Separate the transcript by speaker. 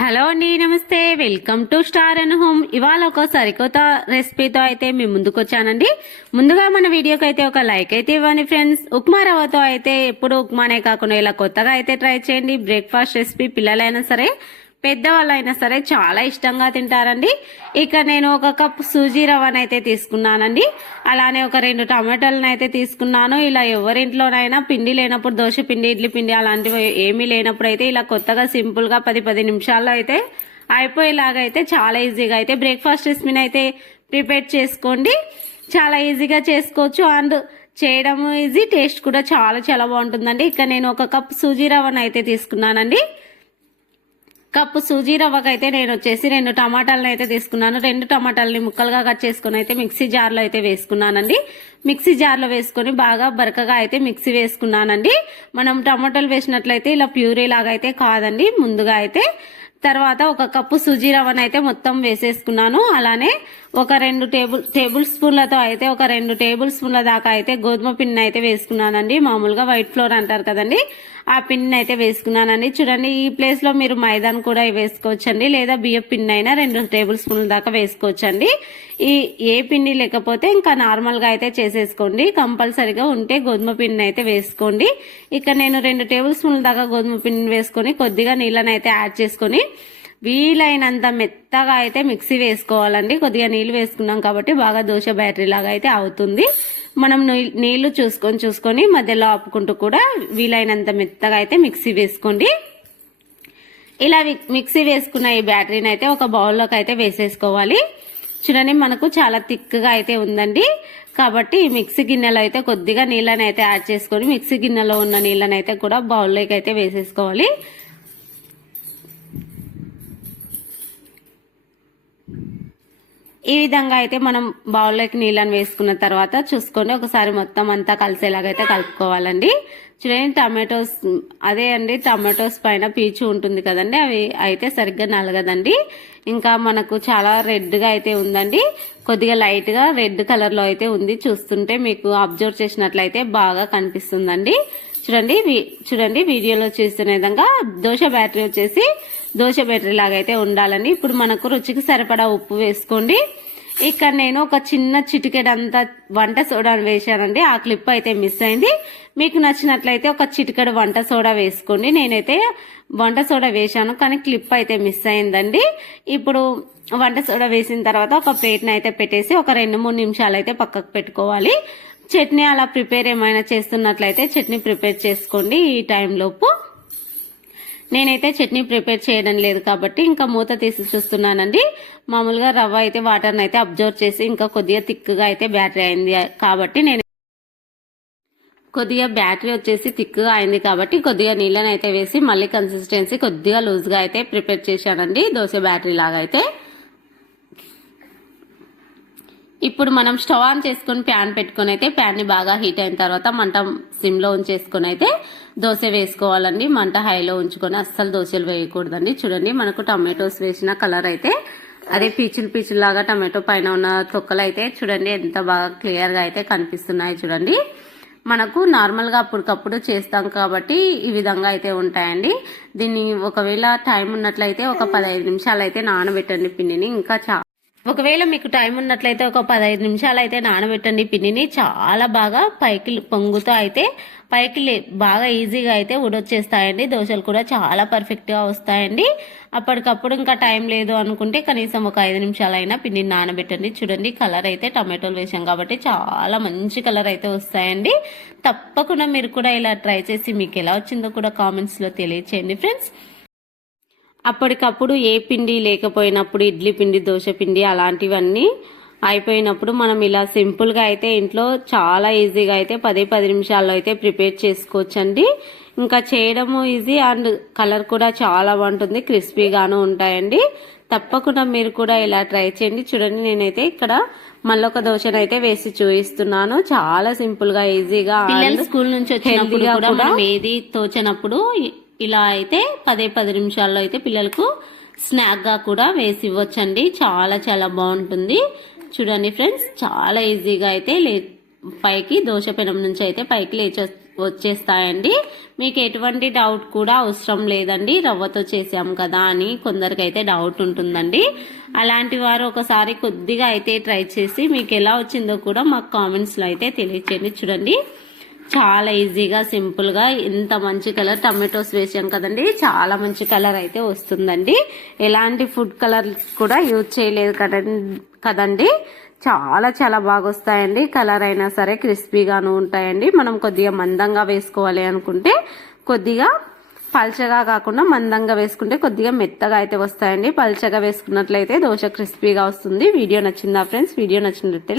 Speaker 1: Hello అండి నమస్తే. Welcome to star and home. ఇవాళ ఒక సరికొత్త రెసిపీతో అయితే మేము ముందుకు వచ్చానండి. ముందుగా మన వీడియోకి అయితే ఒక లైక్ అయితే ఇవ్వండి ఫ్రెండ్స్. ఉప్మా రవ్వతో అయితే ఎప్పుడు ఉప్మానే కాకుండా ఇలా కొత్తగా అయితే ట్రై చేయండి. బ్రేక్ఫాస్ట్ రెసిపీ పిల్లలైనా సరే పెద్దవాళ్ళైనా సరే చాలా ఇష్టంగా తింటారండి. ఇక నేను ఒక కప్ సూజీ రవ్వను అయితే తీసుకున్నానండి. అలానే ఒక రెండు టమాటాలను అయితే తీసుకున్నాను. ఇలా ఎవరింట్లోనైనా పిండి లేనప్పుడు దోశ పిండి ఇడ్లీ పిండి అలాంటివి ఏమీ లేనప్పుడు అయితే ఇలా కొత్తగా సింపుల్గా పది పది నిమిషాల్లో అయితే అయిపోయేలాగా అయితే చాలా ఈజీగా అయితే బ్రేక్ఫాస్ట్ రెసిపీని అయితే ప్రిపేర్ చేసుకోండి. చాలా ఈజీగా చేసుకోవచ్చు అండ్ చేయడం ఈజీ టేస్ట్ కూడా చాలా చాలా బాగుంటుందండి. ఇక నేను ఒక కప్ సూజీ రవ్వను అయితే తీసుకున్నానండి. కప్పు సూజీ రవ్వకి అయితే నేను వచ్చేసి రెండు టమాటాలను అయితే తీసుకున్నాను. రెండు టమాటాలని ముక్కలుగా కట్ చేసుకుని అయితే మిక్సీ జార్లో అయితే వేసుకున్నానండి. మిక్సీ జార్లో వేసుకొని బాగా బరకగా అయితే మిక్సీ వేసుకున్నానండి. మనం టమాటాలు వేసినట్లయితే ఇలా ప్యూరీ లాగా అయితే కాదండి. ముందుగా అయితే తర్వాత ఒక కప్పు సుజీ రవ్వను అయితే మొత్తం వేసేసుకున్నాను. అలానే ఒక రెండు టేబుల్ టేబుల్ స్పూన్లతో అయితే ఒక రెండు టేబుల్ స్పూన్ల దాకా అయితే గోధుమ పిండిని అయితే వేసుకున్నానండి. మామూలుగా వైట్ ఫ్లోర్ అంటారు కదండి. ఆ పిండిని అయితే వేసుకున్నానండి. చూడండి ఈ ప్లేస్లో మీరు మైదాన్ కూడా వేసుకోవచ్చండి. లేదా బియ్యం పిండి అయినా రెండు టేబుల్ స్పూన్ల దాకా వేసుకోవచ్చండి. ఈ ఏ పిండి లేకపోతే ఇంకా నార్మల్గా అయితే చేసేసుకోండి. కంపల్సరిగా ఉంటే గోధుమ పిండిని అయితే వేసుకోండి. ఇక నేను రెండు టేబుల్ స్పూన్ల దాకా గోధుమ పిండిని వేసుకొని కొద్దిగా నీళ్ళని అయితే యాడ్ చేసుకొని వీలైనంత మెత్తగా అయితే మిక్సీ వేసుకోవాలండి. కొద్దిగా నీళ్ళు వేసుకున్నాం కాబట్టి బాగా దోశ బ్యాటరీ లాగా అయితే అవుతుంది. మనం నీళ్ళు చూసుకొని చూసుకొని మధ్యలో ఆపుకుంటూ కూడా వీలైనంత మెత్తగా అయితే మిక్సీ వేసుకోండి. ఇలా మిక్సీ వేసుకున్న ఈ బ్యాటరీని అయితే ఒక బౌల్లోకి అయితే వేసేసుకోవాలి. చూడండి మనకు చాలా థిక్గా అయితే ఉందండి. కాబట్టి మిక్సీ గిన్నెలో అయితే కొద్దిగా నీళ్ళని అయితే యాడ్ చేసుకొని మిక్సీ గిన్నెలో ఉన్న నీళ్ళని అయితే కూడా బౌల్లోకి అయితే వేసేసుకోవాలి. ఈ విధంగా అయితే మనం బౌల్లోకి నీళ్ళని వేసుకున్న తర్వాత చూసుకొని ఒకసారి మొత్తం అంతా కలిసేలాగా అయితే కలుపుకోవాలండి. చూడండి టమాటోస్ అదే అండి టమాటోస్ పైన పీచు ఉంటుంది కదండి. అవి అయితే సరిగ్గా నలగదండి. ఇంకా మనకు చాలా రెడ్గా అయితే ఉందండి. కొద్దిగా లైట్గా రెడ్ కలర్లో అయితే ఉంది. చూస్తుంటే మీకు అబ్జర్వ్ చేసినట్లయితే బాగా కనిపిస్తుందండి. చూడండి చూడండి వీడియోలో చూస్తున్న విధంగా దోశ బ్యాటరీ వచ్చేసి దోశ బ్యాటరీ లాగా అయితే ఉండాలండి. ఇప్పుడు మనకు రుచికి సరిపడా ఉప్పు వేసుకోండి. ఇక్కడ నేను ఒక చిన్న చిటికెడంతా వంట సోడా వేశానండి. ఆ క్లిప్ అయితే మిస్ అయింది. మీకు నచ్చినట్లయితే ఒక చిటికెడు వంట సోడా వేసుకోండి. నేనైతే వంట సోడా వేశాను కానీ క్లిప్ అయితే మిస్ అయిందండి. ఇప్పుడు వంట సోడా వేసిన తర్వాత ఒక ప్లేట్ని అయితే పెట్టేసి ఒక రెండు మూడు నిమిషాలు అయితే పక్కకు పెట్టుకోవాలి. చట్నీ అలా ప్రిపేర్ ఏమైనా చేస్తున్నట్లయితే చట్నీ ప్రిపేర్ చేసుకోండి ఈ టైంలోపు నేనైతే చట్నీ ప్రిపేర్ చేయడం లేదు కాబట్టి ఇంకా మూత తీసి చూస్తున్నానండి. మామూలుగా రవ్వ అయితే వాటర్ని అయితే అబ్జర్వ్ చేసి ఇంకా కొద్దిగా థిక్గా అయితే బ్యాటరీ అయింది కాబట్టి నేను కొద్దిగా బ్యాటరీ వచ్చేసి థిక్గా అయింది కాబట్టి కొద్దిగా నీళ్ళని అయితే వేసి మళ్ళీ కన్సిస్టెన్సీ కొద్దిగా లూజ్గా అయితే ప్రిపేర్ చేశానండి. దోశ బ్యాటరీ లాగా అయితే. ఇప్పుడు మనం స్టవ్ ఆన్ చేసుకొని ప్యాన్ పెట్టుకొని అయితే ప్యాన్ని బాగా హీట్ అయిన తర్వాత మంట సిమ్లో ఉంచేసుకొని అయితే దోశ వేసుకోవాలండి. మంట హైలో ఉంచుకొని అస్సలు దోశలు వేయకూడదండి. చూడండి మనకు టమాటోస్ వేసిన కలర్ అయితే అదే పీచులు పీచుల్లాగా టమాటో పైన ఉన్న తొక్కలు అయితే చూడండి ఎంత బాగా క్లియర్గా అయితే కనిపిస్తున్నాయి చూడండి. మనకు నార్మల్గా అప్పటికప్పుడు చేస్తాం కాబట్టి ఈ విధంగా అయితే ఉంటాయండి. దీన్ని ఒకవేళ టైం ఉన్నట్లయితే ఒక పదహైదు నిమిషాలు అయితే నానబెట్టండి పిండిని. ఇంకా చా ఒకవేళ మీకు టైం ఉన్నట్లయితే ఒక పదహైదు నిమిషాలు అయితే నానబెట్టండి పిండిని. చాలా బాగా పైకి పొంగుతూ అయితే పైకి బాగా ఈజీగా అయితే ఉడొచ్చేస్తాయండి దోశలు కూడా చాలా పర్ఫెక్ట్గా వస్తాయండి. అప్పటికప్పుడు ఇంకా టైం లేదు అనుకుంటే కనీసం ఒక ఐదు నిమిషాలైనా పిండిని నానబెట్టండి. చూడండి కలర్ అయితే టమాటోలు వేసాం కాబట్టి చాలా మంచి కలర్ అయితే వస్తాయండి. తప్పకుండా మీరు కూడా ఇలా ట్రై చేసి మీకు ఎలా వచ్చిందో కూడా కామెంట్స్లో తెలియచేయండి ఫ్రెండ్స్. అప్పటికప్పుడు ఏ పిండి లేకపోయినప్పుడు ఇడ్లీ పిండి దోశ పిండి అలాంటివన్నీ అయిపోయినప్పుడు మనం ఇలా సింపుల్గా అయితే ఇంట్లో చాలా ఈజీగా అయితే పదే పది నిమిషాల్లో అయితే ప్రిపేర్ చేసుకోవచ్చండి. ఇంకా చేయడము ఈజీ అండ్ కలర్ కూడా చాలా బాగుంటుంది క్రిస్పీగాను ఉంటాయండి. తప్పకుండా మీరు కూడా ఇలా ట్రై చేయండి. చూడండి నేనైతే ఇక్కడ మళ్ళొక దోశను అయితే వేసి చూపిస్తున్నాను. చాలా సింపుల్గా ఈజీగా స్కూల్ నుంచి వచ్చినప్పుడు కూడా ఏది తోచినప్పుడు ఇలా అయితే పదే పది నిమిషాల్లో అయితే పిల్లలకు స్నాక్గా కూడా వేసి ఇవ్వచ్చండి. చాలా చాలా బాగుంటుంది. చూడండి ఫ్రెండ్స్ చాలా ఈజీగా అయితే లే పైకి దోశ పెనం నుంచి అయితే పైకి లేచే వచ్చేస్తాయండి. మీకు ఎటువంటి డౌట్ కూడా అవసరం లేదండి. రవ్వతో చేసాం కదా అని కొందరికైతే డౌట్ ఉంటుందండి. అలాంటి వారు ఒకసారి కొద్దిగా అయితే ట్రై చేసి మీకు ఎలా వచ్చిందో కూడా మాకు కామెంట్స్లో అయితే తెలియచేయండి. చూడండి. చాలా ఈజీగా సింపుల్గా ఇంత మంచి కలర్ టమాటోస్ వేసాం కదండి. చాలా మంచి కలర్ అయితే వస్తుందండి. ఎలాంటి ఫుడ్ కలర్ కూడా యూజ్ చేయలేదు కదండి. చాలా చాలా బాగా వస్తాయండి. కలర్ అయినా సరే క్రిస్పీగాను ఉంటాయండి. మనం కొద్దిగా మందంగా వేసుకోవాలి అనుకుంటే కొద్దిగా పల్చగా కాకుండా మందంగా వేసుకుంటే కొద్దిగా మెత్తగా అయితే వస్తాయండి. పల్చగా వేసుకున్నట్లయితే దోశ క్రిస్పీగా వస్తుంది. వీడియో నచ్చిందా ఫ్రెండ్స్? వీడియో నచ్చినట్లయితే